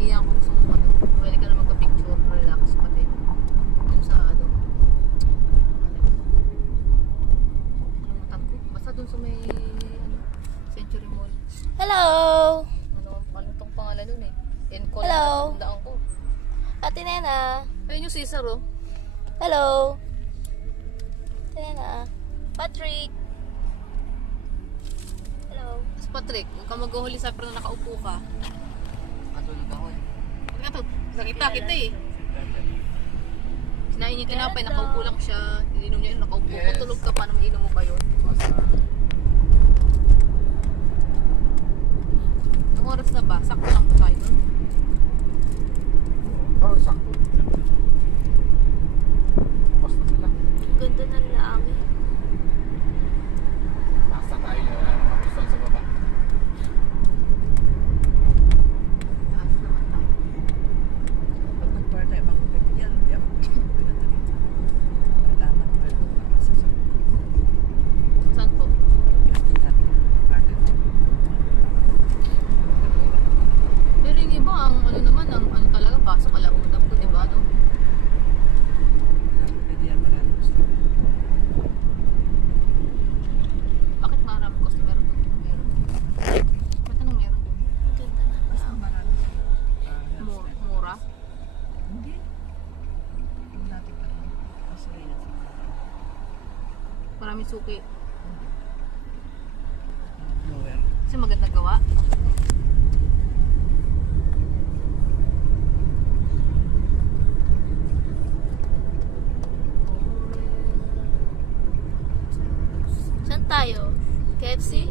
iyan kung gusto mo ano. Pwede ka na magka-picture, relax pati. Dun sa ano. Kalimutan ko. Basta dun sa may ano, Century Mall. Hello! Ano tong pangalan nun eh. Encol Hello. na tandaan ko. Ate Nena. Ayun yung Cesar oh. Hello. Ate Nena. Patrick. Hello. Mas Patrick, huwag ka mag-uhuli sa pero nakaupo ka. Matulog ako eh. Huwag ka to. Nakita kita eh. Sinain niya tinapay, nakaupo lang siya. Ininom niya yun, nakaupo. Yes. Kung tulog ka, paano mainom mo ba yun? Ang oras na ba? Sakto lang ba tayo nun? Oh, sakto. Basta sila. Ganda ng langit. Nasa tayo na mapusan sa baba. Taas naman tayo. Pag nag-bar tayo, makapit yan. Yan. Salamat. Saan po? Pero yung iba, ang ano naman, ang ano talaga, pasok alauna po, di ba, no? Pwede yan, marami gusto. Bakit marami customer doon? Meron. Ba't anong meron doon? Ganda ng Basta langit. marami. Mura? Hindi. Yung natin pa rin. Kasi rin yan. Maraming suki. Nowhere. Kasi maganda gawa. Saan tayo? KFC?